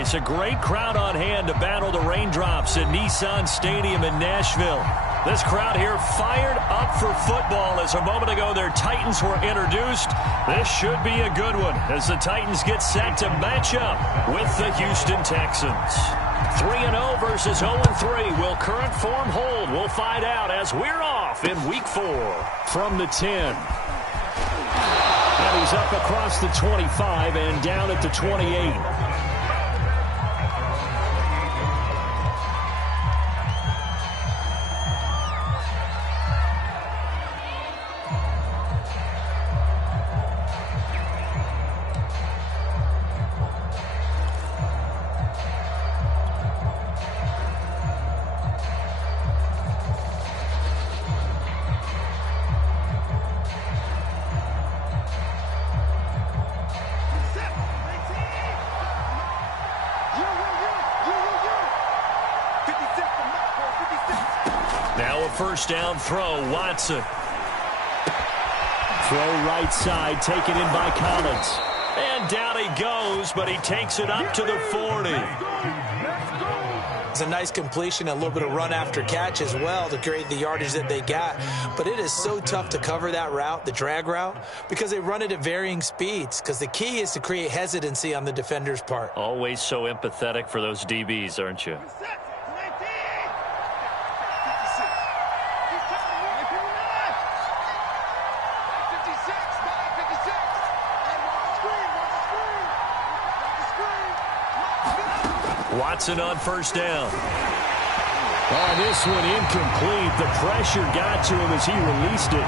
It's a great crowd on hand to battle the raindrops at Nissan Stadium in Nashville. This crowd here fired up for football as a moment ago their Titans were introduced. This should be a good one as the Titans get set to match up with the Houston Texans. 3-0 versus 0-3. Will current form hold? We'll find out as we're off in Week 4 from the 10. And he's up across the 25 and down at the 28. Now a first down throw, Watson. Throw right side, taken in by Collins. And down he goes, but he takes it up to the 40. It's a nice completion, a little bit of run after catch as well to create the yardage that they got. But it is so tough to cover that route, the drag route, because they run it at varying speeds. Because the key is to create hesitancy on the defender's part. Always so empathetic for those DBs, aren't you? Watson on first down. Oh, this one incomplete. The pressure got to him as he released it.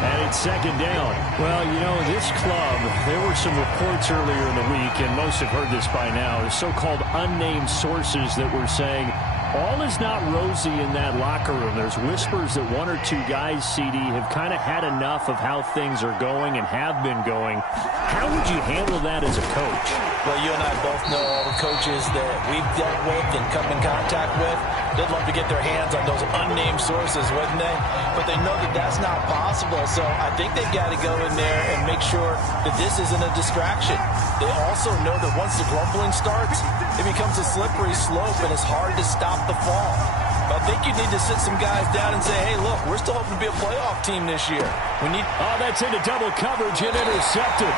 And it's second down. Well, you know, this club, there were some reports earlier in the week, and most have heard this by now, the so-called unnamed sources that were saying all is not rosy in that locker room. There's whispers that one or two guys, CD, have kind of had enough of how things are going and have been going. How would you handle that as a coach? Well, you and I both know all the coaches that we've dealt with and come in contact with. They'd love to get their hands on those unnamed sources, wouldn't they? But they know that that's not possible. So I think they've got to go in there and make sure that this isn't a distraction. They also know that once the grumbling starts, it becomes a slippery slope and it's hard to stop the fall. But I think you need to sit some guys down and say, hey, look, we're still hoping to be a playoff team this year. Oh, that's into double coverage and intercepted.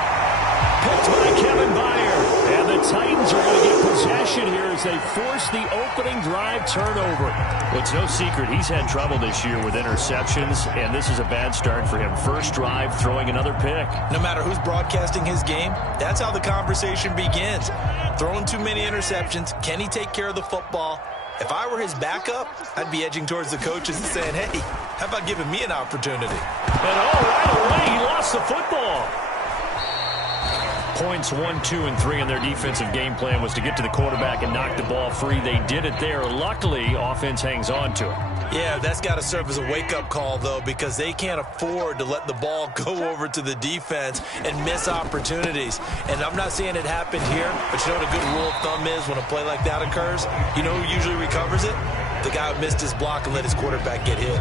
Picked by Kevin Byard. And the Titans are going to get possession here as they force the opening drive turnover. Well, it's no secret he's had trouble this year with interceptions, and this is a bad start for him. First drive, throwing another pick. No matter who's broadcasting his game, that's how the conversation begins. Throwing too many interceptions. Can he take care of the football? If I were his backup, I'd be edging towards the coaches and saying, hey, how about giving me an opportunity? And right away, he lost the football. Points 1, 2, and 3 in their defensive game plan was to get to the quarterback and knock the ball free. They did it there. Luckily, offense hangs on to it. Yeah, that's got to serve as a wake-up call, though, because they can't afford to let the ball go over to the defense and miss opportunities. And I'm not saying it happened here, but you know what a good rule of thumb is when a play like that occurs? You know who usually recovers it? The guy who missed his block and let his quarterback get hit.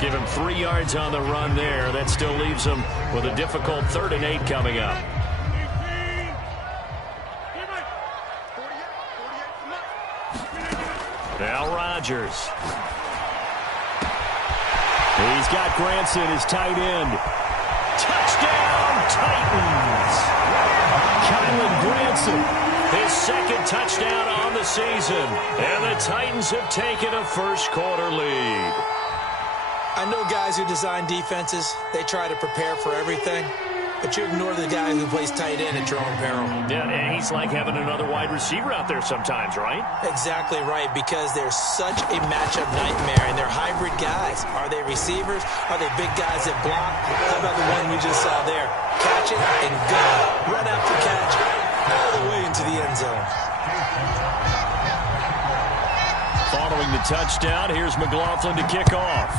Give him 3 yards on the run there. That still leaves him with a difficult 3rd and 8 coming up. Now Rodgers. He's got Granson, his tight end. Touchdown, Titans! Kylan Granson, his 2nd touchdown on the season. And the Titans have taken a first-quarter lead. I know guys who design defenses, they try to prepare for everything. But you ignore the guy who plays tight end at your own peril. Yeah, and he's like having another wide receiver out there sometimes, right? Exactly right, because they're such a matchup nightmare, and they're hybrid guys. Are they receivers? Are they big guys that block? How about the one we just saw there? Catch it and go. Run after catch all the way into the end zone. Following the touchdown, here's McLaughlin to kick off.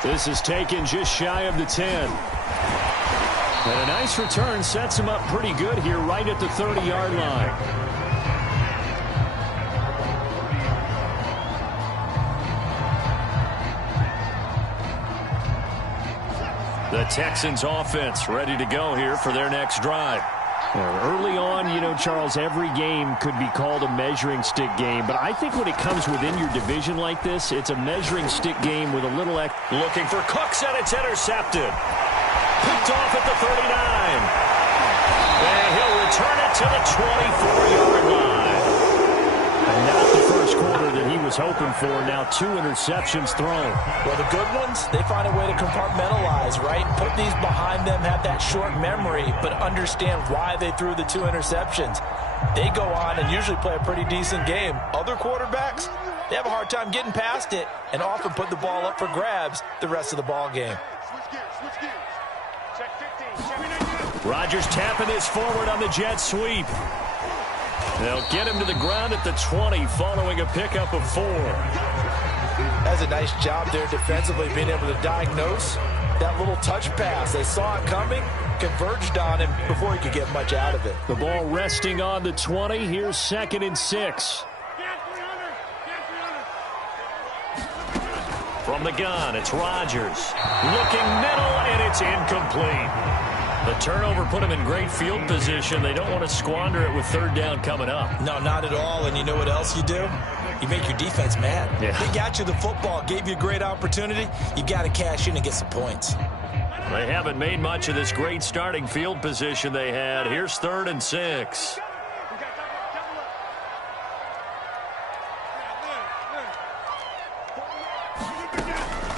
This is taken just shy of the 10. And a nice return sets him up pretty good here right at the 30-yard line. The Texans offense ready to go here for their next drive. Early on, you know, Charles, every game could be called a measuring stick game. But I think when it comes within your division like this, it's a measuring stick game with a little looking for Cooks, and it's intercepted. Picked off at the 39. And he'll return it to the 24-yard line. And not the first quarter that he was hoping for. Now 2 interceptions thrown. Well, the good ones, they find a way to compartmentalize, right? Put these behind them, have that short memory, but understand why they threw the 2 interceptions. They go on and usually play a pretty decent game. Other quarterbacks, they have a hard time getting past it and often put the ball up for grabs the rest of the ball game. Rodgers tapping this forward on the jet sweep. They'll get him to the ground at the 20 following a pickup of 4. That's a nice job there defensively, being able to diagnose that little touch pass. They saw it coming, converged on him before he could get much out of it. The ball resting on the 20. Here's 2nd and 6. From the gun, it's Rodgers. Looking middle, and it's incomplete. The turnover put him in great field position. They don't want to squander it with 3rd down coming up. No, not at all. And you know what else you do? You make your defense mad. Yeah. They got you the football, gave you a great opportunity. You got to cash in and get some points. They haven't made much of this great starting field position they had. Here's 3rd and 6.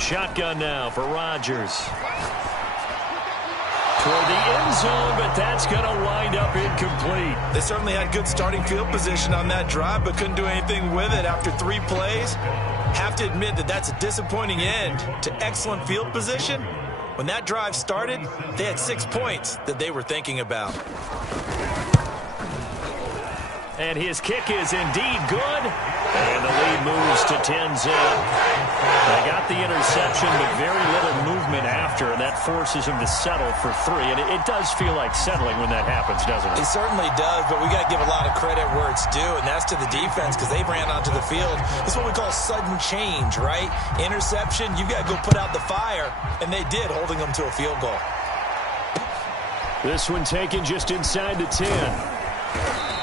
Shotgun now for Rodgers. Toward the end zone, but that's going to wind up incomplete. They certainly had good starting field position on that drive, but couldn't do anything with it after 3 plays. Have to admit that that's a disappointing end to excellent field position. When that drive started, they had 6 points that they were thinking about. And his kick is indeed good. And the lead moves to 10-0. They got the interception, but very little movement after, and that forces him to settle for 3. And it does feel like settling when that happens, doesn't it? It certainly does, but we got to give a lot of credit where it's due, and that's to the defense because they ran onto the field. It's what we call sudden change, right? Interception, you've got to go put out the fire, and they did, holding them to a field goal. This one taken just inside the 10.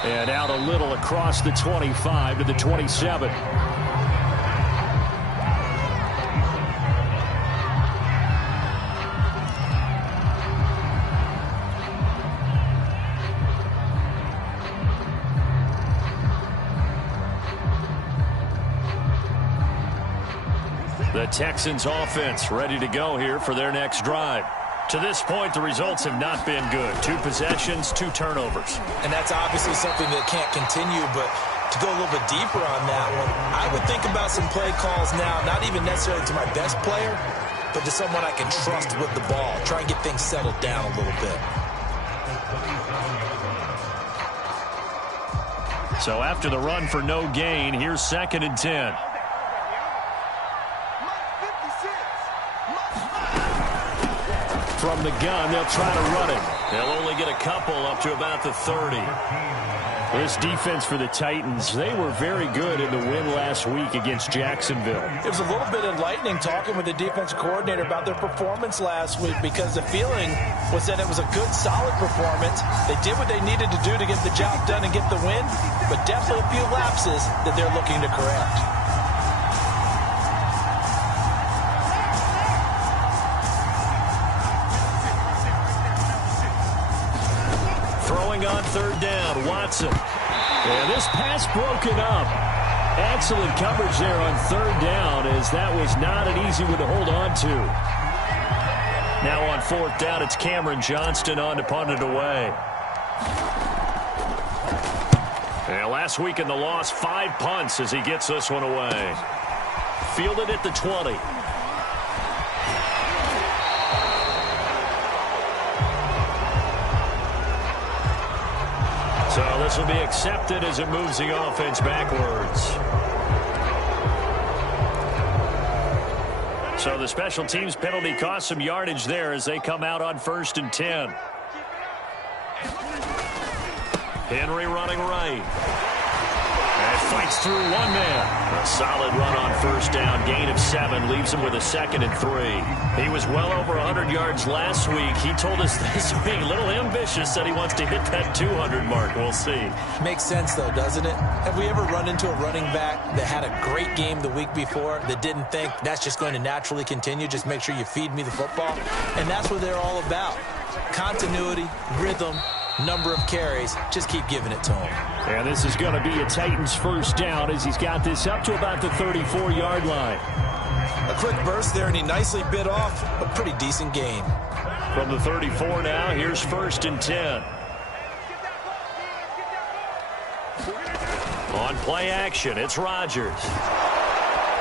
And out a little across the 25 to the 27. The Texans offense ready to go here for their next drive. To this point, the results have not been good. 2 possessions, 2 turnovers. And that's obviously something that can't continue, but to go a little bit deeper on that one, I would think about some play calls now, not even necessarily to my best player, but to someone I can trust with the ball. Try and get things settled down a little bit. So after the run for no gain, here's 2nd and 10. From the gun, they'll try to run it. They'll only get a couple up to about the 30. This defense for the Titans, they were very good in the win last week against Jacksonville. It was a little bit enlightening talking with the defensive coordinator about their performance last week because the feeling was that it was a good, solid performance. They did what they needed to do to get the job done and get the win, but definitely a few lapses that they're looking to correct. On 3rd down, Watson. And this pass broken up. Excellent coverage there on 3rd down, as that was not an easy one to hold on to. Now on 4th down, it's Cameron Johnston on to punt it away. And last week in the loss, 5 punts as he gets this one away. Fielded at the 20. So this will be accepted as it moves the offense backwards. So the special teams penalty cost some yardage there as they come out on 1st and 10. Henry running right. And fights through one man. A solid run on first down. Gain of 7 leaves him with a 2nd and 3. He was well over 100 yards last week. He told us this week, a little ambitious, said he wants to hit that 200 mark. We'll see. Makes sense, though, doesn't it? Have we ever run into a running back that had a great game the week before that didn't think that's just going to naturally continue? Just make sure you feed me the football. And that's what they're all about. Continuity, rhythm, number of carries. Just keep giving it to him. And this is going to be a Titans first down as he's got this up to about the 34-yard line. A quick burst there, and he nicely bit off a pretty decent gain. From the 34 now, here's 1st and 10. On play action, it's Rodgers.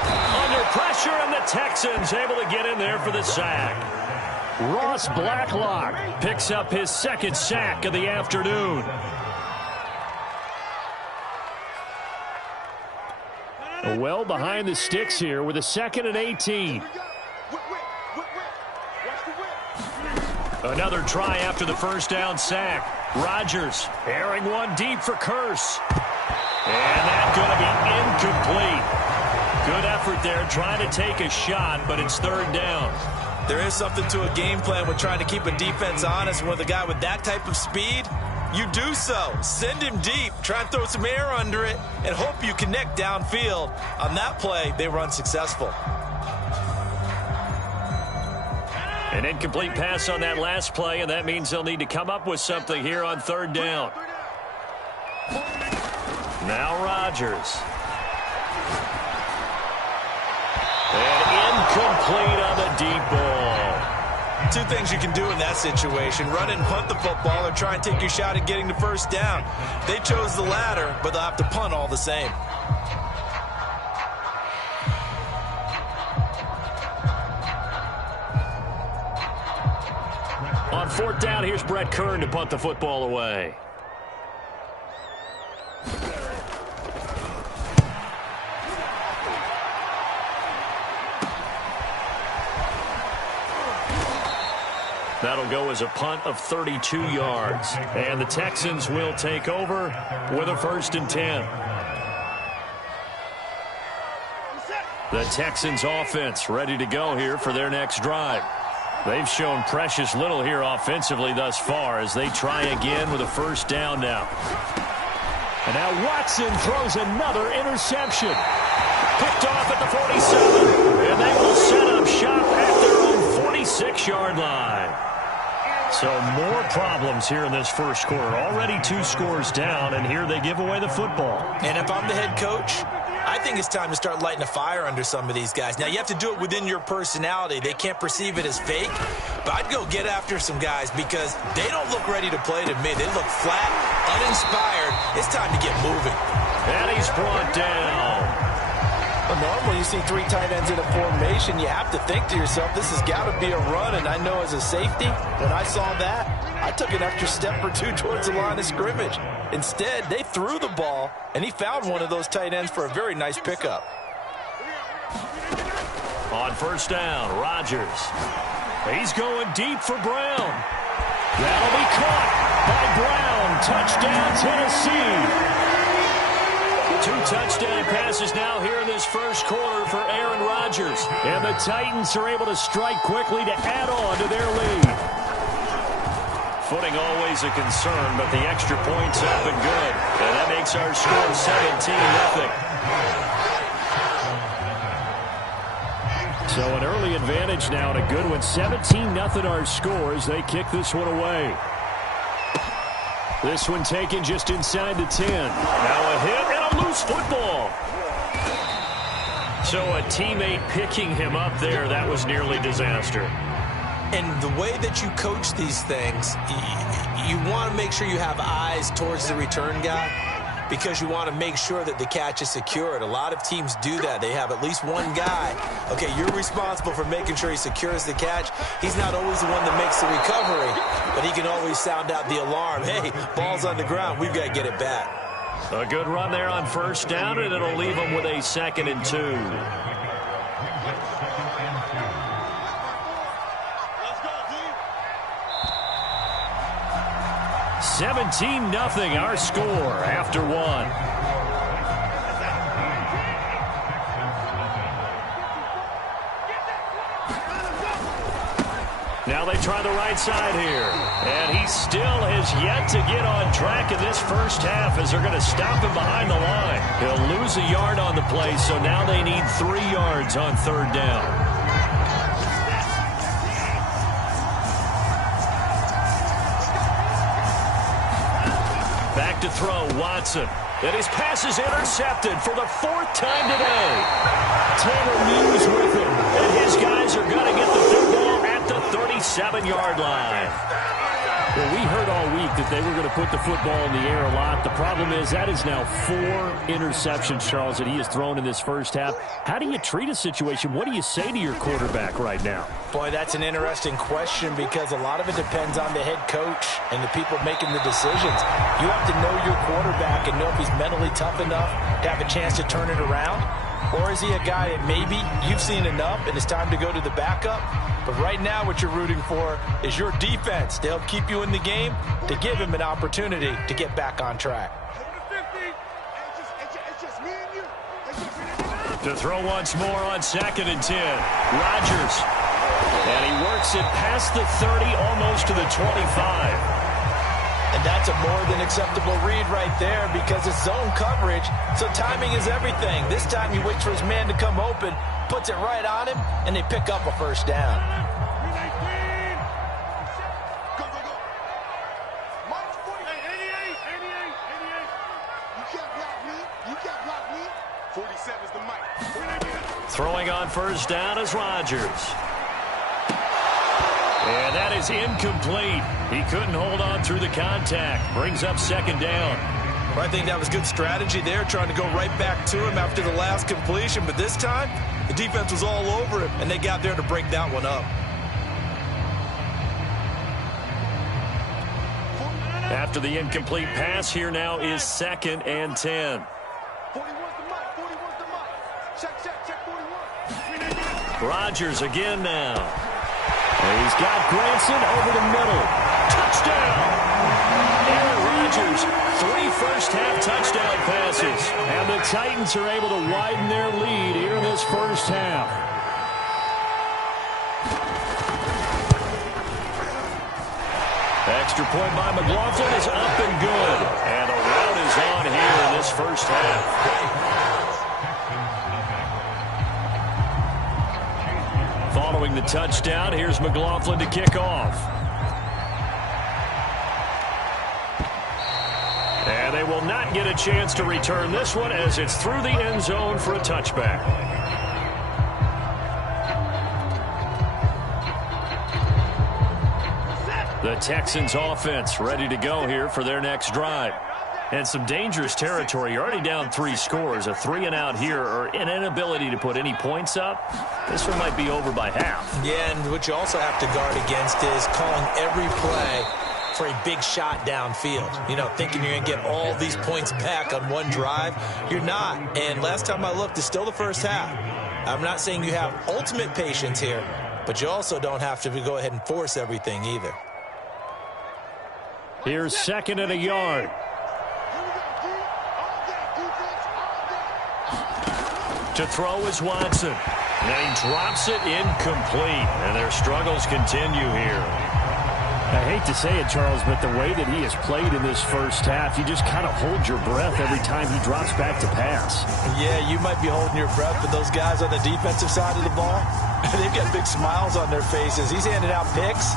Under pressure, and the Texans able to get in there for the sack. Ross Blacklock picks up his 2nd sack of the afternoon. Well behind the sticks here with a 2nd and 18. Another try after the first down sack. Rodgers airing one deep for Curse. And that's going to be incomplete. Good effort there trying to take a shot, but it's 3rd down. There is something to a game plan with trying to keep a defense honest. With a guy with that type of speed, you do so. Send him deep. Try and throw some air under it and hope you connect downfield. On that play, they were unsuccessful. An incomplete pass on that last play, and that means they'll need to come up with something here on 3rd down. Now Rodgers. And incomplete on the deep ball. 2 things you can do in that situation. Run and punt the football or try and take your shot at getting the first down. They chose the latter, but they'll have to punt all the same. On 4th down, here's Brett Kern to punt the football away. That'll go as a punt of 32 yards. And the Texans will take over with a 1st and 10. The Texans offense ready to go here for their next drive. They've shown precious little here offensively thus far as they try again with a 1st down now. And now Watson throws another interception. Picked off at the 47. And they will set up shop at their own 46-yard line. So more problems here in this first quarter. Already 2 scores down, and here they give away the football. And if I'm the head coach, I think it's time to start lighting a fire under some of these guys. Now, you have to do it within your personality. They can't perceive it as fake, but I'd go get after some guys because they don't look ready to play to me. They look flat, uninspired. It's time to get moving. And he's brought down. But normally you see 3 tight ends in a formation, you have to think to yourself, this has got to be a run. And I know as a safety, when I saw that, I took an extra step or 2 towards the line of scrimmage. Instead, they threw the ball, and he found one of those tight ends for a very nice pickup. On 1st down, Rodgers. He's going deep for Brown. That'll be caught by Brown. Touchdown, Tennessee. 2 touchdown passes now here in this first quarter for Aaron Rodgers. And the Titans are able to strike quickly to add on to their lead. Footing always a concern, but the extra point's up and good. And that makes our score 17-0. So an early advantage now and a good one. 17-0 our score as they kick this one away. This one taken just inside the 10. Now a hit and a loose football. So a teammate picking him up there, that was nearly disaster. And the way that you coach these things, you want to make sure you have eyes towards the return guy because you want to make sure that the catch is secured. A lot of teams do that. They have at least one guy. Okay, you're responsible for making sure he secures the catch. He's not always the one that makes the recovery, but he can always sound out the alarm. Hey, ball's on the ground. We've got to get it back. A good run there on 1st down, and it'll leave them with a 2nd and 2. $17-0 our score after 1. Now they try the right side here. And he still has yet to get on track in this first half as they're going to stop him behind the line. He'll lose a yard on the play, so now they need 3 yards on third down. Back to throw, Watson. And his pass is intercepted for the 4th time today. Taylor Muse with him. And his guys are going to get the football at the 37-yard line. Well, we heard all week that they were going to put the football in the air a lot. The problem is that is now 4 interceptions, Charles, that he has thrown in this first half. How do you treat a situation? What do you say to your quarterback right now? Boy, that's an interesting question because a lot of it depends on the head coach and the people making the decisions. You have to know your quarterback and know if he's mentally tough enough to have a chance to turn it around. Or is he a guy that maybe you've seen enough and it's time to go to the backup? But right now what you're rooting for is your defense to help keep you in the game, to give him an opportunity to get back on track. To throw once more on 2nd and 10. Rodgers. And he works it past the 30, almost to the 25. And that's a more than acceptable read right there because it's zone coverage, so timing is everything. This time he waits for his man to come open, puts it right on him, and they pick up a first down. Throwing on first down is Rodgers. And that is incomplete. He couldn't hold on through the contact. Brings up 2nd down. Well, I think that was good strategy there, trying to go right back to him after the last completion. But this time, the defense was all over him, and they got there to break that one up. After the incomplete pass, here now is 2nd and 10. Rodgers again now. And he's got Granson over the middle. Touchdown! Aaron Rodgers, 3 first-half touchdown passes. And the Titans are able to widen their lead here in this first half. Extra point by McLaughlin is up and good. And a rout is on here in this first half. Following the touchdown, here's McLaughlin to kick off. And they will not get a chance to return this one as it's through the end zone for a touchback. The Texans offense ready to go here for their next drive. And some dangerous territory. You're already down 3 scores. A 3-and-out here or an inability to put any points up. This one might be over by half. Yeah, and what you also have to guard against is calling every play for a big shot downfield. You know, thinking you're going to get all these points back on one drive. You're not. And last time I looked, it's still the first half. I'm not saying you have ultimate patience here, but you also don't have to go ahead and force everything either. Here's 2nd and a yard. To throw is Watson. And he drops it incomplete. And their struggles continue here. I hate to say it, Charles, but the way that he has played in this first half, you just kind of hold your breath every time he drops back to pass. Yeah, you might be holding your breath, but those guys on the defensive side of the ball, they've got big smiles on their faces. He's handing out picks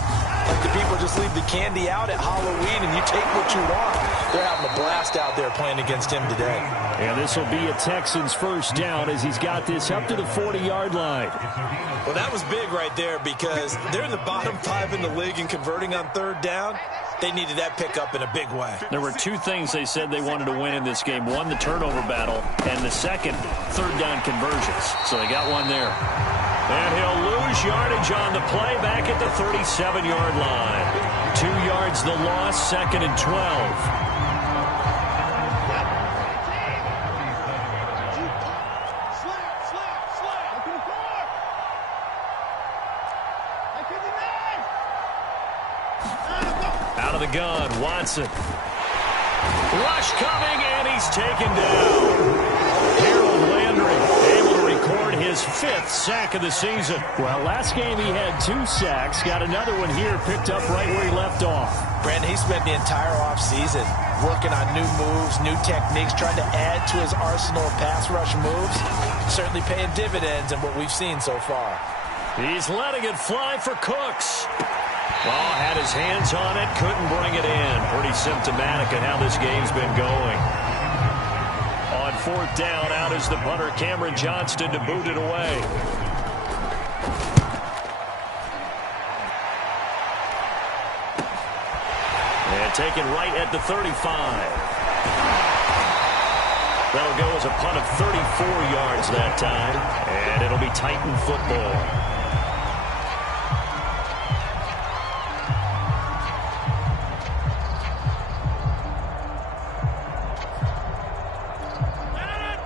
like the people just leave the candy out at Halloween and you take what you want. They're having a blast out there playing against him today. And this will be a Texans first down as he's got this up to the 40-yard line. Well, that was big right there because they're in the bottom 5 in the league in converting on third down. They needed that pickup in a big way. There were 2 things they said they wanted to win in this game. One, the turnover battle, and the second, third down conversions. So they got one there. And he'll lose yardage on the play back at the 37-yard line. 2 yards the loss, 2nd and 12. Out of the gun, Watson. Rush coming, and he's taken down. Harold Landry able to record his his 5th sack of the season. Well, last game he had 2 sacks. Got another one here, picked up right where he left off. Brandon, he spent the entire offseason working on new moves, new techniques, trying to add to his arsenal of pass rush moves. Certainly paying dividends in what we've seen so far. He's letting it fly for Cooks. Oh, had his hands on it, couldn't bring it in. Pretty symptomatic of how this game's been going. On 4th down, out is the punter, Cameron Johnston, to boot it away. And taken right at the 35. That'll go as a punt of 34 yards that time. And it'll be Titan football.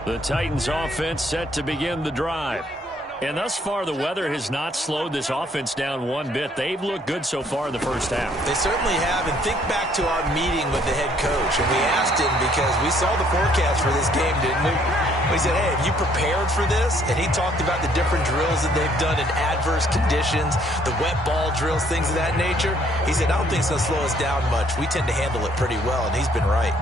The Titans offense set to begin the drive. And thus far, the weather has not slowed this offense down one bit. They've looked good so far in the first half. They certainly have. And think back to our meeting with the head coach. And we asked him because we saw the forecast for this game, didn't we? We said, hey, have you prepared for this? And he talked about the different drills that they've done in adverse conditions, the wet ball drills, things of that nature. He said, I don't think it's going to slow us down much. We tend to handle it pretty well, and he's been right.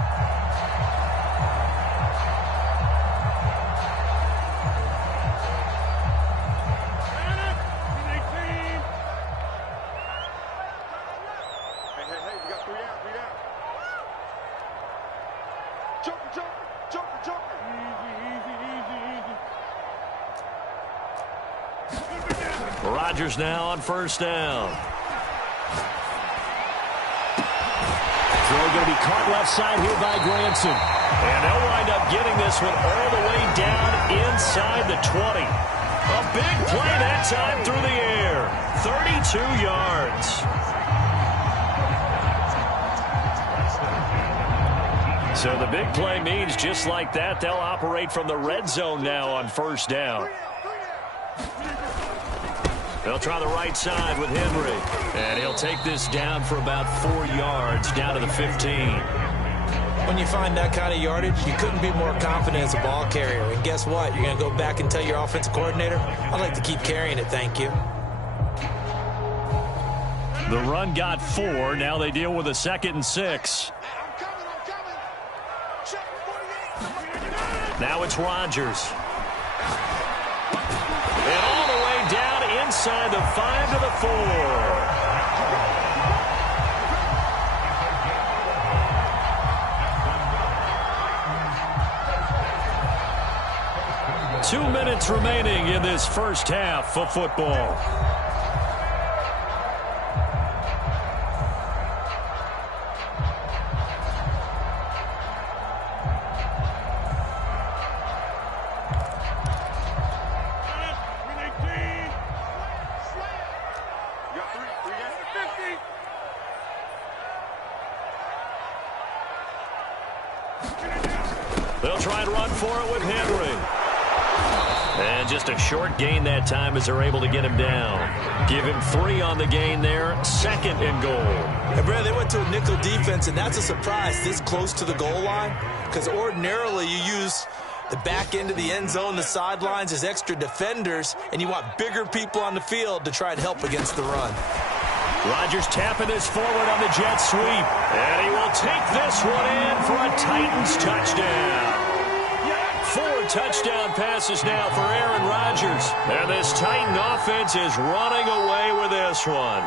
Rodgers now on 1st down. Throw going to be caught left side here by Granson. And they'll wind up getting this one all the way down inside the 20. A big play that time through the air. 32 yards. So the big play means just like that, they'll operate from the red zone now on 1st down. They'll try the right side with Henry. And he'll take this down for about 4 yards, down to the 15. When you find that kind of yardage, you couldn't be more confident as a ball carrier. And guess what? You're going to go back and tell your offensive coordinator, I'd like to keep carrying it, thank you. The run got 4. Now they deal with a 2nd and 6. Now it's Rodgers. And all the way down inside the 5 to the 4. 2 minutes remaining in this first half of football. They'll try and run for it with Henry. And just a short gain that time as they're able to get him down. Give him 3 on the gain there. 2nd and goal. And Brad, they went to a nickel defense, and that's a surprise this close to the goal line. Because ordinarily you use the back end of the end zone, the sidelines as extra defenders, and you want bigger people on the field to try and help against the run. Rodgers tapping this forward on the jet sweep. And he will take this one in for a Titans touchdown. 4 touchdown passes now for Aaron Rodgers. And this Titan offense is running away with this one.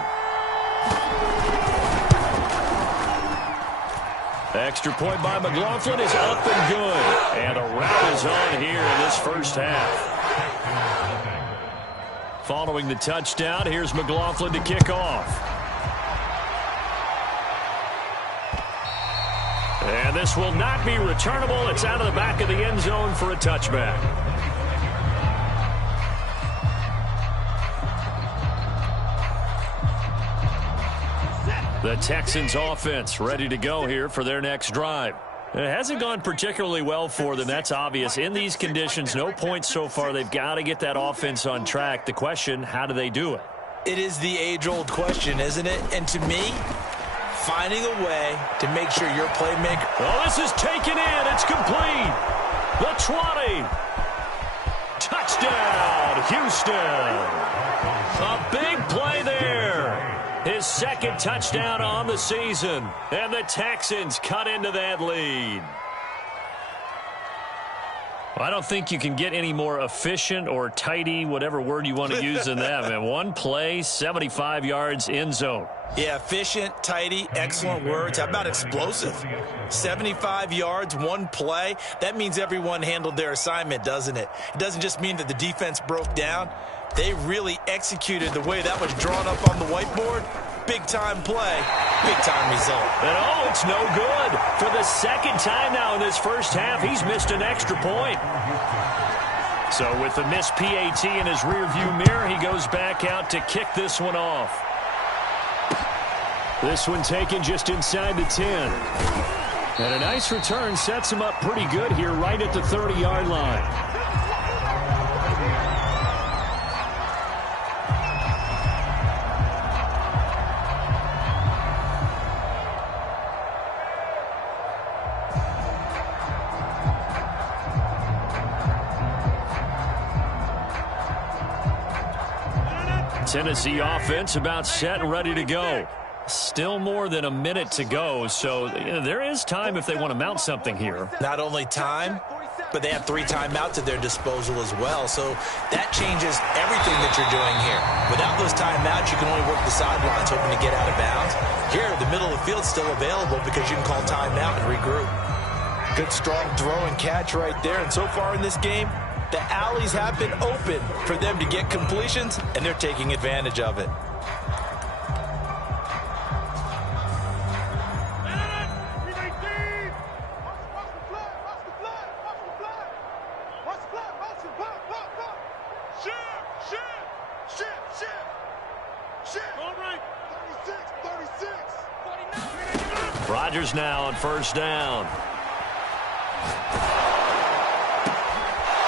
Extra point by McLaughlin is up and good. And the rout is on here in this first half. Following the touchdown, here's McLaughlin to kick off. And this will not be returnable. It's out of the back of the end zone for a touchback. The Texans offense ready to go here for their next drive. It hasn't gone particularly well for them. That's obvious. In these conditions, no points so far. They've got to get that offense on track. The question, how do they do it? It is the age-old question, isn't it? And to me, finding a way to make sure your playmaker... Oh, this is taken in. It's complete. The 20. Touchdown. Touchdown, Houston. A big play there. His second touchdown on the season. And the Texans cut into that lead. I don't think you can get any more efficient or tidy, whatever word you want to use in that, man. One play, 75 yards, end zone. Yeah, efficient, tidy, excellent words. How about explosive? 75 yards, one play. That means everyone handled their assignment, doesn't it? It doesn't just mean that the defense broke down. They really executed the way that was drawn up on the whiteboard. Big-time play, big-time result. And oh, it's no good. For the second time now in this first half, he's missed an extra point. So with the missed PAT in his rearview mirror, he goes back out to kick this one off. This one taken just inside the 10. And a nice return sets him up pretty good here right at the 30-yard line. Tennessee offense about set and ready to go. Still more than a minute to go, so there is time if they want to mount something here. Not only time, but they have 3 timeouts at their disposal as well, so that changes everything that you're doing here. Without those timeouts, you can only work the sidelines hoping to get out of bounds. Here, the middle of the field is still available because you can call timeout and regroup. Good strong throw and catch right there, and so far in this game, the alleys have been open for them to get completions, and they're taking advantage of it. Rodgers now on first down.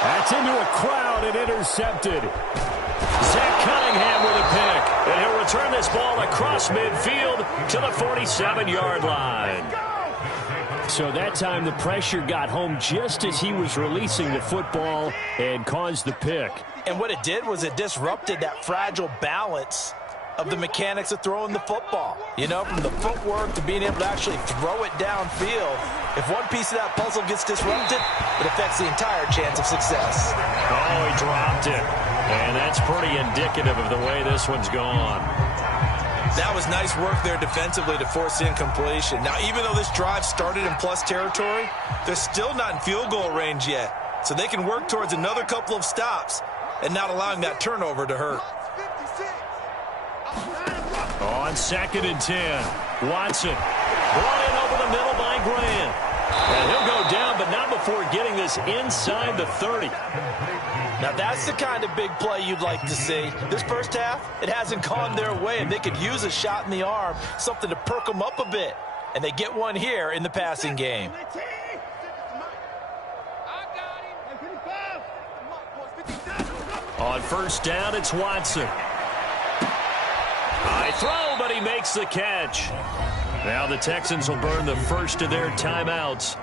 That's into a crowd and intercepted. Zach Cunningham with a pick. And he'll return this ball across midfield to the 47-yard line. So that time the pressure got home just as he was releasing the football and caused the pick. And what it did was it disrupted that fragile balance of the mechanics of throwing the football. You know, from the footwork to being able to actually throw it downfield. If one piece of that puzzle gets disrupted, it affects the entire chance of success. Oh, he dropped it. And that's pretty indicative of the way this one's gone. That was nice work there defensively to force incompletion. Now, even though this drive started in plus territory, they're still not in field goal range yet. So they can work towards another couple of stops and not allowing that turnover to hurt. On 2nd and 10, Watson brought in over the middle by Grant. And he'll go down, but not before getting this inside the 30. Now, that's the kind of big play you'd like to see. This first half, it hasn't gone their way, and they could use a shot in the arm, something to perk them up a bit. And they get one here in the passing game. On first down, it's Watson. High throw, but he makes the catch. Now the Texans will burn the first of their timeouts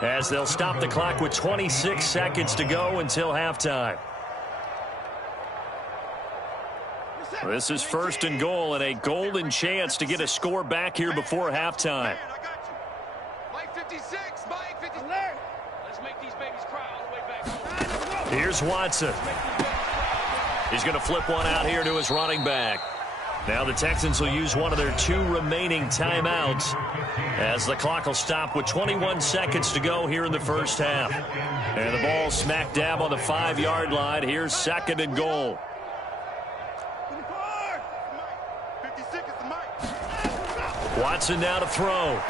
as they'll stop the clock with 26 seconds to go until halftime. This is 1st and goal and a golden chance to get a score back here before halftime. Here's Watson. He's going to flip one out here to his running back. Now the Texans will use one of their 2 remaining timeouts as the clock will stop with 21 seconds to go here in the first half. And the ball smack dab on the 5-yard line. Here's 2nd and goal. Watson now to throw.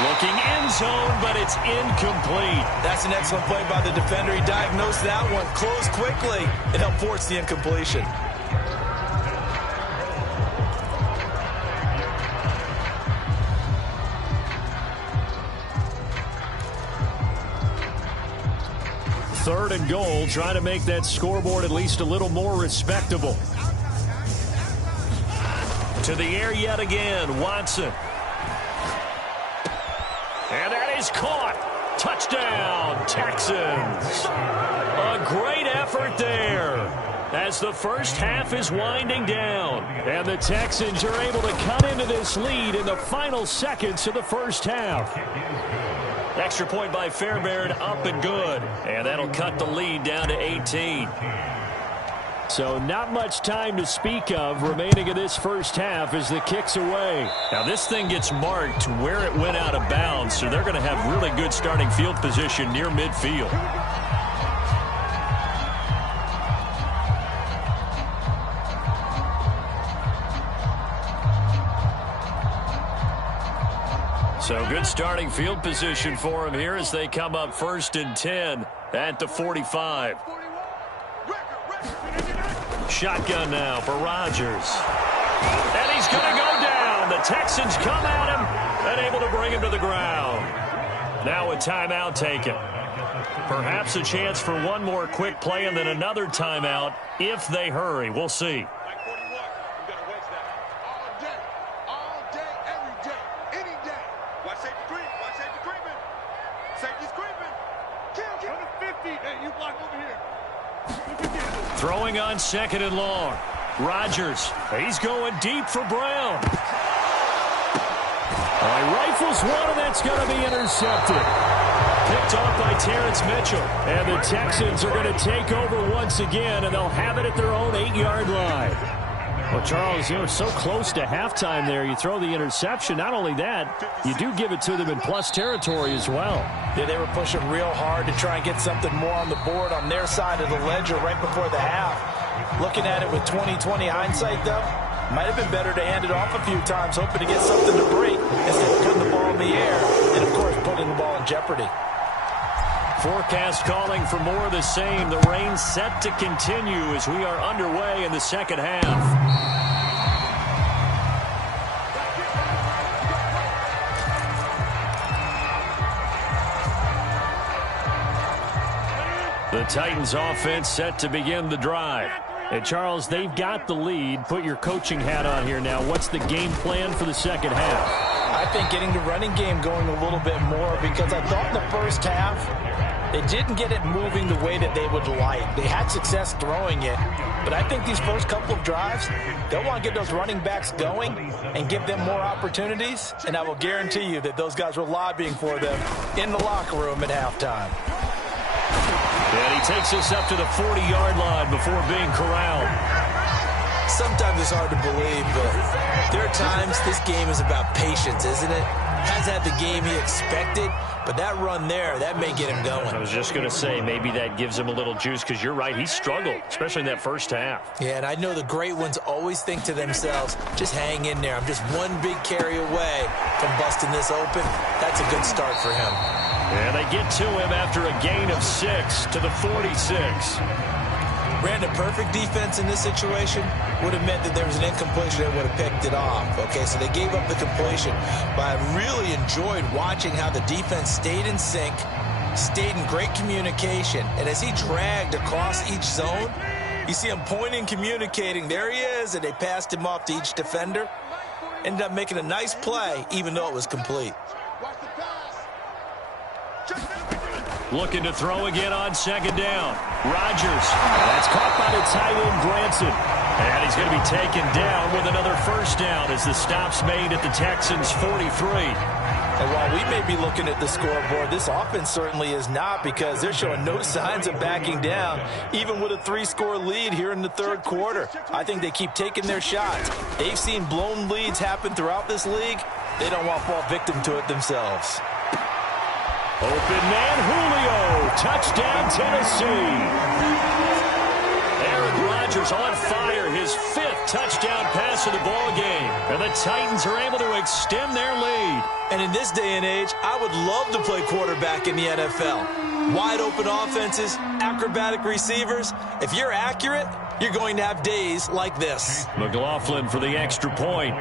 Looking end zone, but it's incomplete. That's an excellent play by the defender. He diagnosed that one, closed quickly, and helped force the incompletion. Third and goal, trying to make that scoreboard at least a little more respectable. To the air yet again, Watson. And that is caught. Touchdown, Texans. A great effort there as the first half is winding down. And the Texans are able to cut into this lead in the final seconds of the first half. Extra point by Fairbairn, up and good. And that'll cut the lead down to 18. So not much time to speak of remaining in this first half as the kick's away. Now this thing gets marked where it went out of bounds, so they're going to have really good starting field position near midfield. So good starting field position for him here as they come up 1st and 10 at the 45. Shotgun now for Rodgers. And he's going to go down. The Texans come at him and able to bring him to the ground. Now a timeout taken. Perhaps a chance for one more quick play and then another timeout if they hurry. We'll see. Throwing on 2nd and long. Rodgers, he's going deep for Brown. He rifles one, and that's going to be intercepted. Picked off by Terrence Mitchell. And the Texans are going to take over once again, and they'll have it at their own 8-yard line. Well, Charles, you know, so close to halftime there. You throw the interception. Not only that, you do give it to them in plus territory as well. Yeah, they were pushing real hard to try and get something more on the board on their side of the ledger right before the half. Looking at it with 20/20 hindsight, though, might have been better to hand it off a few times, hoping to get something to break instead of putting the ball in the air and, of course, putting the ball in jeopardy. Forecast calling for more of the same. The rain set to continue as we are underway in the second half. The Titans offense set to begin the drive. And Charles, they've got the lead. Put your coaching hat on here now. What's the game plan for the second half? I think getting the running game going a little bit more, because I thought in the first half they didn't get it moving the way that they would like. They had success throwing it, but I think these first couple of drives, they'll want to get those running backs going and give them more opportunities, and I will guarantee you that those guys were lobbying for them in the locker room at halftime. And he takes us up to the 40-yard line before being corralled. Sometimes it's hard to believe, but there are times this game is about patience, isn't it? Has had the game he expected, but that run there, that may get him going. I was just going to say, maybe that gives him a little juice, because you're right, he struggled, especially in that first half. Yeah, and I know the great ones always think to themselves, just hang in there. I'm just one big carry away from busting this open. That's a good start for him. And they get to him after a gain of 6 to the 46. Brandon, perfect defense in this situation would have meant that there was an incompletion that would have picked it off. Okay, so they gave up the completion. But I really enjoyed watching how the defense stayed in sync, stayed in great communication. And as he dragged across each zone, you see him pointing, communicating. There he is, and they passed him off to each defender. Ended up making a nice play, even though it was complete. Looking to throw again on 2nd down. Rodgers. That's caught by the tight end, Granson. And he's going to be taken down with another first down as the stop's made at the Texans' 43. And while we may be looking at the scoreboard, this offense certainly is not, because they're showing no signs of backing down, even with a 3-score lead here in the third quarter. I think they keep taking their shots. They've seen blown leads happen throughout this league. They don't want to fall victim to it themselves. Open man, Julio. Touchdown, Tennessee. Aaron Rodgers on fire. His 5th touchdown pass of the ball game. And the Titans are able to extend their lead. And in this day and age, I would love to play quarterback in the NFL. Wide open offenses, acrobatic receivers. If you're accurate, you're going to have days like this. McLaughlin for the extra point.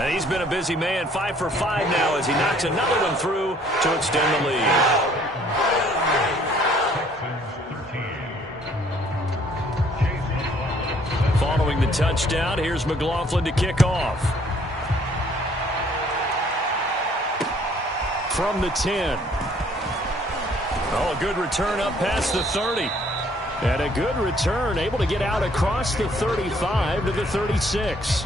And he's been a busy man, 5 for 5 now as he knocks another one through to extend the lead. Following the touchdown, here's McLaughlin to kick off. from the 10. Oh, a good return up past the 30. And a good return, able to get out across the 35 to the 36.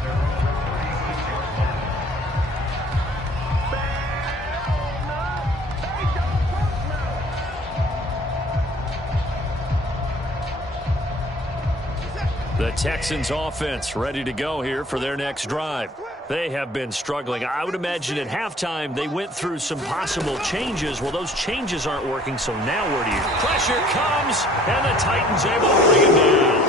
The Texans offense ready to go here for their next drive. They have been struggling. I would imagine at halftime they went through some possible changes. Well, those changes aren't working, so now where do you? Pressure comes, and the Titans able to bring him down.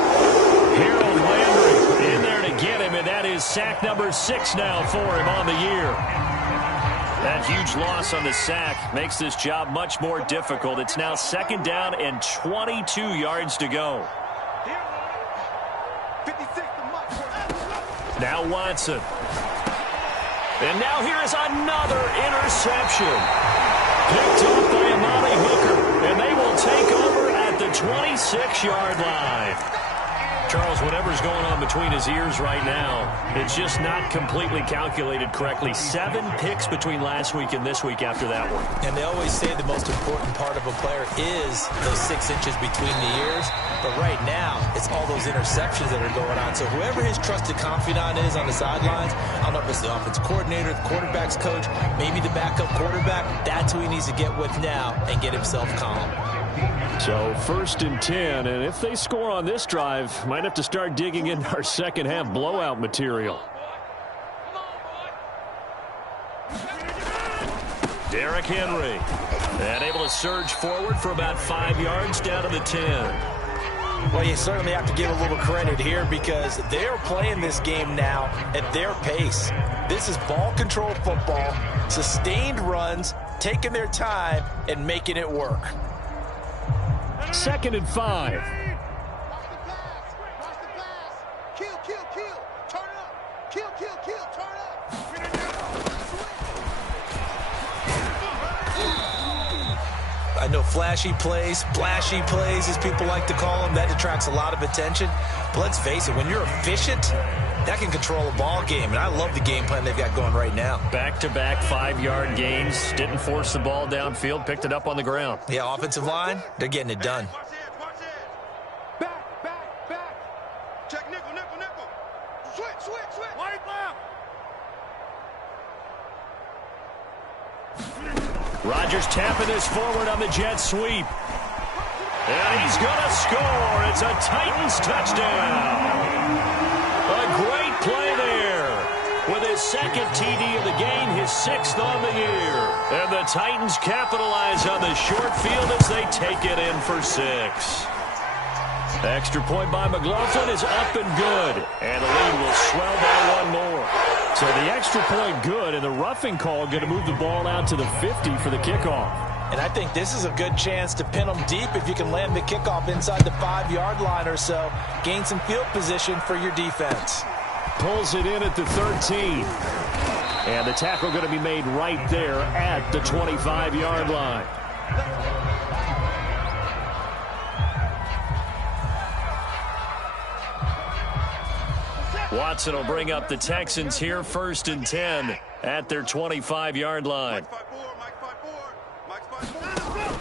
Harold Landry in there to get him, and that is sack number 6 now for him on the year. That huge loss on the sack makes this job much more difficult. It's now 2nd down and 22 yards to go. Now Watson. And now here is another interception. Picked up by Amani Hooker. And they will take over at the 26-yard line. Charles, whatever's going on between his ears right now, it's just not completely calculated correctly. 7 picks between last week and this week after that one. And they always say the most important part of a player is those 6 inches between the ears. But right now, it's all those interceptions that are going on. So whoever his trusted confidant is on the sidelines, I don't know if it's the offensive coordinator, the quarterback's coach, maybe the backup quarterback, that's who he needs to get with now and get himself calm. So 1st and 10, and if they score on this drive, might have to start digging in our second half blowout material. Derrick Henry, and able to surge forward for about 5 yards down to the 10. Well, you certainly have to give a little credit here because they're playing this game now at their pace. This is ball control football, sustained runs, taking their time and making it work. 2nd and 5. I know flashy plays, splashy plays, as people like to call them, that attracts a lot of attention. But let's face it, when you're efficient, that can control a ball game. And I love the game plan they've got going right now. Back-to-back 5-yard gains. Didn't force the ball downfield. Picked it up on the ground. Yeah, offensive line, they're getting it done. Check nickel. Switch. White left. Rodgers tapping this forward on the jet sweep. And he's going to score. It's a Titans touchdown. A great play there. With his 2nd TD of the game, his 6th on the year. And the Titans capitalize on the short field as they take it in for 6. Extra point by McLaughlin is up and good. And the lead will swell by 1 more. So the extra point good, and the roughing call going to move the ball out to the 50 for the kickoff. And I think this is a good chance to pin them deep if you can land the kickoff inside the 5-yard line or so. Gain some field position for your defense. Pulls it in at the 13. And the tackle going to be made right there at the 25-yard line. Watson will bring up the Texans here, 1st and 10 at their 25-yard line.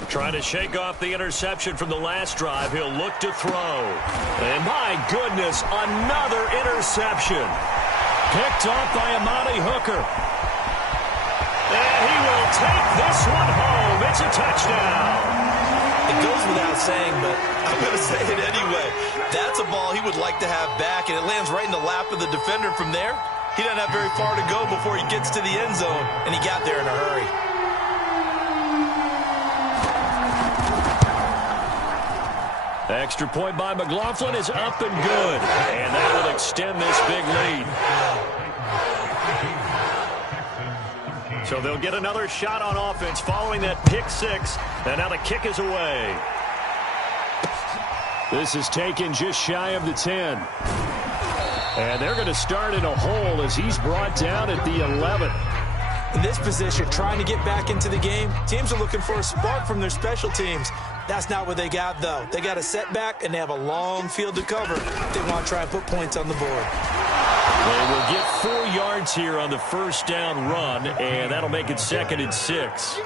Trying to shake off the interception from the last drive. He'll look to throw. And my goodness, another interception. Picked off by Amani Hooker. And he will take this one home. It's a touchdown. It goes without saying, but I'm going to say it anyway. That's a ball he would like to have back, and it lands right in the lap of the defender from there. He doesn't have very far to go before he gets to the end zone, and he got there in a hurry. Extra point by McLaughlin is up and good. And that will extend this big lead. So they'll get another shot on offense following that pick 6. And now the kick is away. This is taken just shy of the 10. And they're going to start in a hole as he's brought down at the 11. In this position, trying to get back into the game, teams are looking for a spark from their special teams. That's not what they got, though. They got a setback, and they have a long field to cover. They want to try and put points on the board. They will get 4 yards yards here on the first down run, and that'll make it 2nd and 6.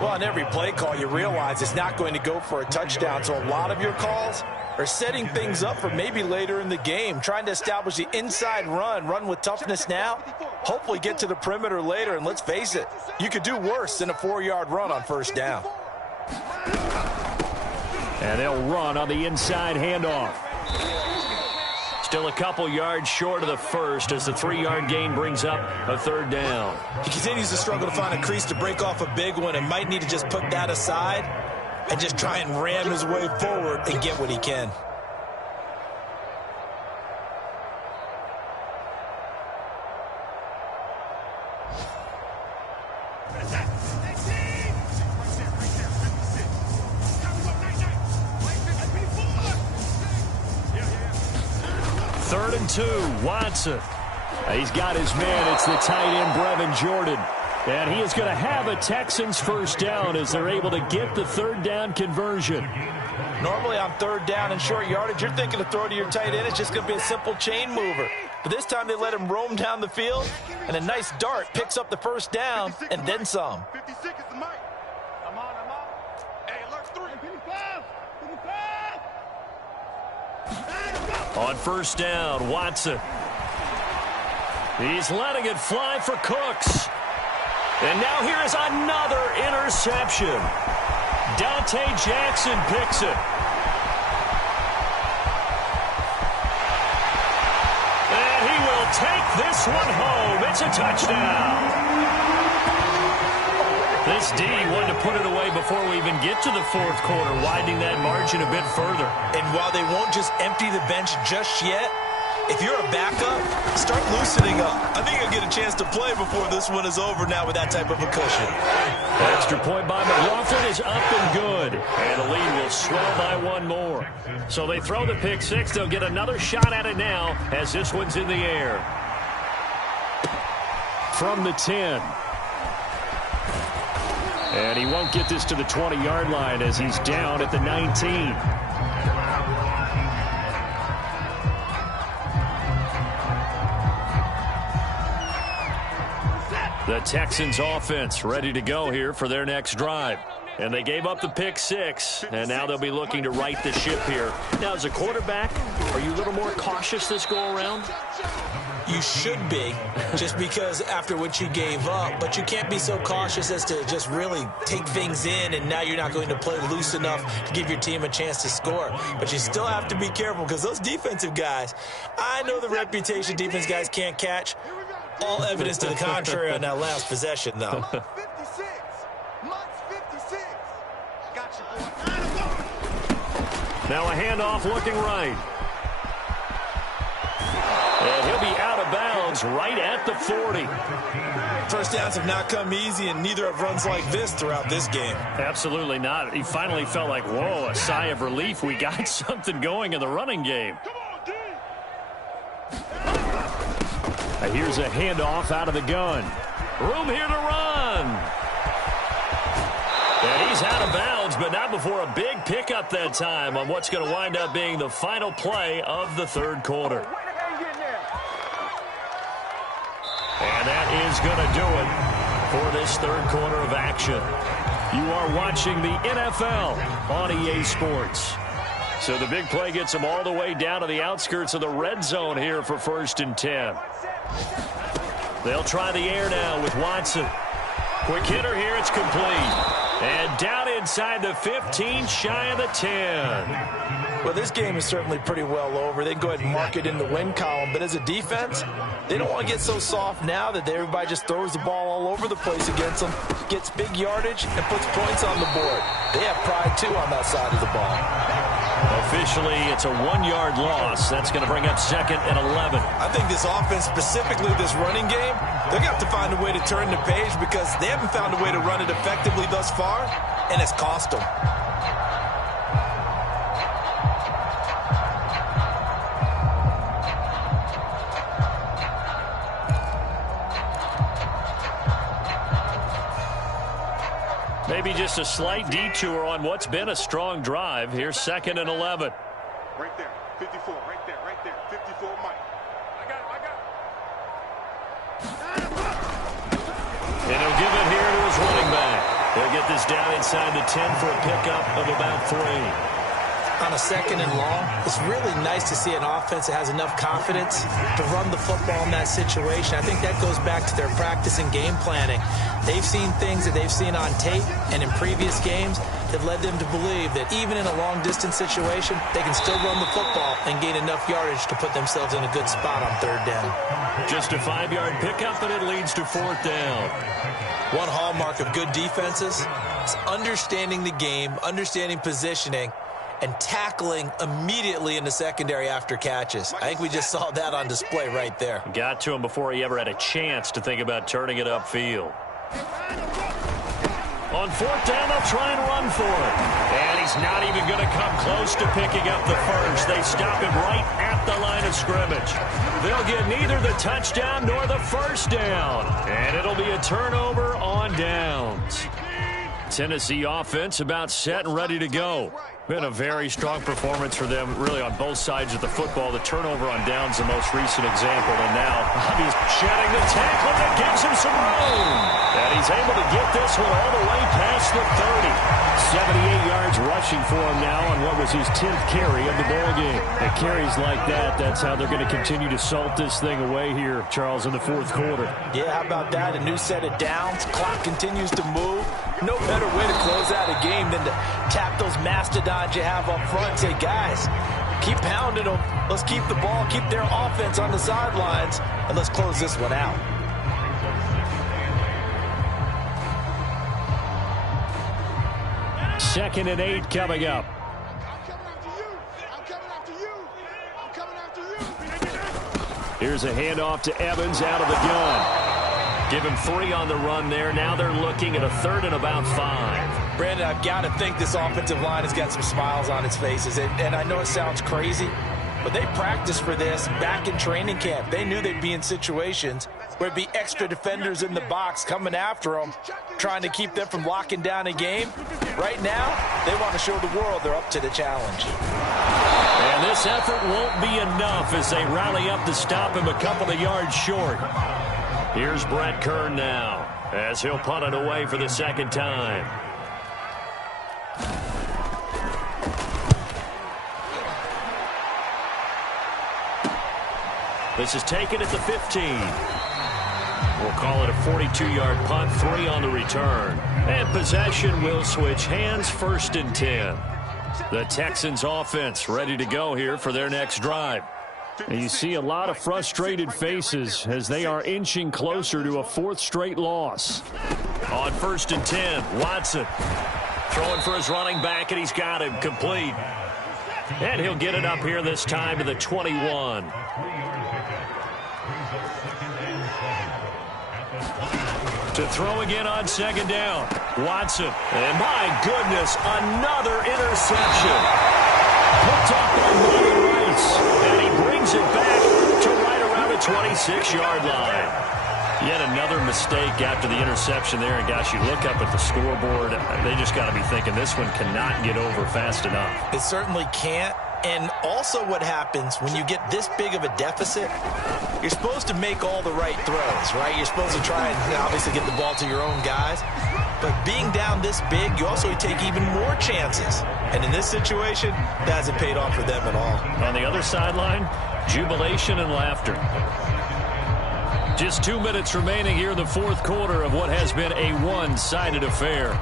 Well, on every play call, you realize it's not going to go for a touchdown, so a lot of your calls are setting things up for maybe later in the game, trying to establish the inside run with toughness now, hopefully get to the perimeter later, and let's face it, you could do worse than a 4-yard run on first down. And they'll run on the inside handoff. Still a couple yards short of the first as the 3-yard gain brings up a 3rd down. He continues to struggle to find a crease to break off a big one and might need to just put that aside and just try and ram his way forward and get what he can. Third and 2, Watson. He's got his man. It's the tight end, Brevin Jordan. And he is going to have a Texans first down as they're able to get the 3rd down conversion. Normally on 3rd down and short yardage, you're thinking to throw to your tight end. It's just going to be a simple chain mover. But this time they let him roam down the field, and a nice dart picks up the first down and then some. 56 is the mic. I'm on. Hey, alert 3. 55. On first down, Watson. He's letting it fly for Cooks. And now here is another interception. Dante Jackson picks it. And he will take this one home. It's a touchdown. This D wanted to put it away before we even get to the 4th quarter, widening that margin a bit further. And while they won't just empty the bench just yet, if you're a backup, start loosening up. I think you'll get a chance to play before this one is over now with that type of a cushion. Extra point by McLaughlin is up and good. And the lead will swell by 1 more. So they throw the pick 6. They'll get another shot at it now as this one's in the air. From the 10. And he won't get this to the 20-yard line as he's down at the 19. The Texans offense ready to go here for their next drive. And they gave up the pick 6, and now they'll be looking to right the ship here. Now, as a quarterback, are you a little more cautious this go-around? You should be, just because after what you gave up, but you can't be so cautious as to just really take things in, and now you're not going to play loose enough to give your team a chance to score. But you still have to be careful because those defensive guys, I know the reputation defense guys can't catch. All evidence to the contrary on that last possession, though. 56. Much 56. Gotcha, boy. Now a handoff looking right. And he'll be out of bounds right at the 40. First downs have not come easy, and neither have runs like this throughout this game. Absolutely not. He finally felt like, whoa, a sigh of relief. We got something going in the running game. Here's a handoff out of the gun. Room here to run. And he's out of bounds, but not before a big pickup that time on what's going to wind up being the final play of the 3rd quarter. And that is going to do it for this 3rd quarter of action. You are watching the NFL on EA Sports. So the big play gets them all the way down to the outskirts of the red zone here for 1st and 10. They'll try the air now with Watson. Quick hitter here, it's complete. And down inside the 15, shy of the 10. Well, this game is certainly pretty well over. They can go ahead and mark it in the win column. But as a defense, they don't want to get so soft now that everybody just throws the ball all over the place against them, gets big yardage, and puts points on the board. They have pride, too, on that side of the ball. Officially, it's a 1-yard loss. That's going to bring up 2nd and 11. I think this offense, specifically this running game, they're going to have to find a way to turn the page because they haven't found a way to run it effectively thus far, and it's cost them. Maybe just a slight detour on what's been a strong drive. Here's 2nd and 11. Right there. 54. Right there. 54, Mike. I got it. And he'll give it here to his running back. He'll get this down inside the 10 for a pickup of about 3. On a 2nd and long, it's really nice to see an offense that has enough confidence to run the football in that situation. I think that goes back to their practice and game planning. They've seen things that they've seen on tape and in previous games that led them to believe that even in a long-distance situation, they can still run the football and gain enough yardage to put themselves in a good spot on 3rd down. Just a 5-yard pickup, and it leads to 4th down. One hallmark of good defenses is understanding the game, understanding positioning, and tackling immediately in the secondary after catches. I think we just saw that on display right there. Got to him before he ever had a chance to think about turning it upfield. On 4th down, they'll try and run for it. And he's not even going to come close to picking up the first. They stop him right at the line of scrimmage. They'll get neither the touchdown nor the first down. And it'll be a turnover on downs. Tennessee offense about set and ready to go. Been a very strong performance for them, really, on both sides of the football. The turnover on downs, the most recent example. And now, he's shedding the tackle that gives him some room. And he's able to get this one all the way past the 30. 78 yards rushing for him now on what was his 10th carry of the ball game. And carries like that, that's how they're going to continue to salt this thing away here, Charles, in the 4th quarter. Yeah, how about that? A new set of downs. Clock continues to move. No better way to close out a game than to tap those mastodons you have up front and say, guys, keep pounding them. Let's keep the ball, keep their offense on the sidelines, and let's close this one out. Second and 8 coming up. Here's a handoff to Evans out of the gun. Give him 3 on the run there. Now they're looking at a 3rd and about 5. Brandon, I've got to think this offensive line has got some smiles on its faces. And I know it sounds crazy, but they practiced for this back in training camp. They knew they'd be in situations where it'd be extra defenders in the box coming after them, trying to keep them from locking down a game. Right now, they want to show the world they're up to the challenge. And this effort won't be enough as they rally up to stop him a couple of yards short. Here's Brett Kern now as he'll punt it away for the 2nd time. This is taken at the 15. We'll call it a 42-yard punt, 3 on the return. And possession will switch hands, 1st and 10. The Texans offense ready to go here for their next drive. And you see a lot of frustrated faces as they are inching closer to a 4th straight loss. On 1st and 10, Watson throwing for his running back, and he's got him complete. And he'll get it up here this time to the 21. To throw again on 2nd down, Watson. And my goodness, another interception. Picked up by Monty Rice. And he brings it back to right around the 26-yard line. Yet another mistake after the interception there. And gosh, you look up at the scoreboard, they just got to be thinking this one cannot get over fast enough. It certainly can't. And also what happens when you get this big of a deficit, you're supposed to make all the right throws, right? You're supposed to try and obviously get the ball to your own guys. But being down this big, you also take even more chances. And in this situation, that hasn't paid off for them at all. On the other sideline, jubilation and laughter. Just 2 minutes remaining here in the 4th quarter of what has been a one-sided affair.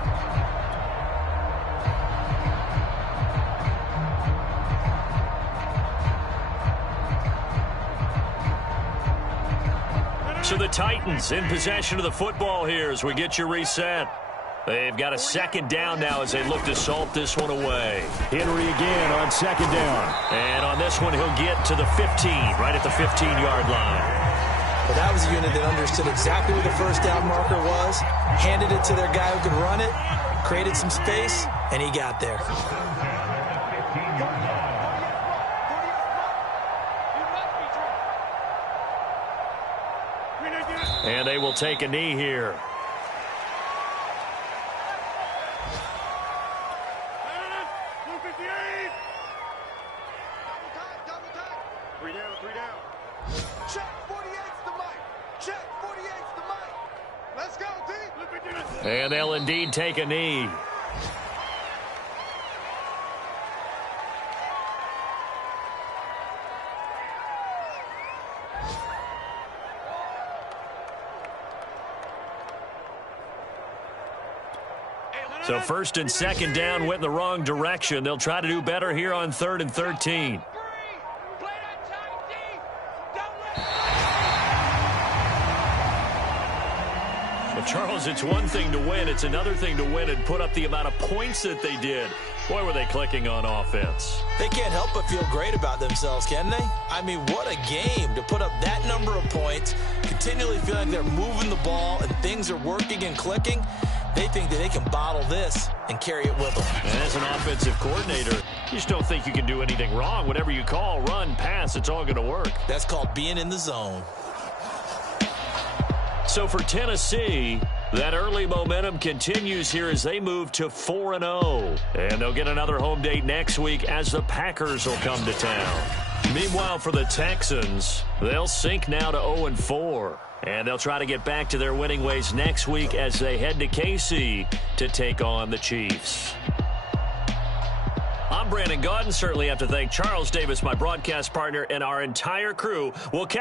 So the Titans in possession of the football here as we get you reset. They've got a 2nd down now as they look to salt this one away. Henry again on 2nd down. And on this one, he'll get to the 15, right at the 15-yard line. But that was a unit that understood exactly where the first down marker was, handed it to their guy who could run it, created some space, and he got there. And they will take a knee here. Let's go, D. And they'll indeed take a knee. So first and second down went in the wrong direction. They'll try to do better here on 3rd and 13. Well, Charles, it's one thing to win. It's another thing to win and put up the amount of points that they did. Boy, were they clicking on offense. They can't help but feel great about themselves, can they? I mean, what a game to put up that number of points, continually feeling they're moving the ball and things are working and clicking. They think that they can bottle this and carry it with them. And as an offensive coordinator, you just don't think you can do anything wrong. Whatever you call, run, pass, it's all going to work. That's called being in the zone. So for Tennessee, that early momentum continues here as they move to 4-0. And they'll get another home date next week as the Packers will come to town. Meanwhile, for the Texans, they'll sink now to 0-4. And they'll try to get back to their winning ways next week as they head to KC to take on the Chiefs. I'm Brandon Gaudin. Certainly have to thank Charles Davis, my broadcast partner, and our entire crew. We'll catch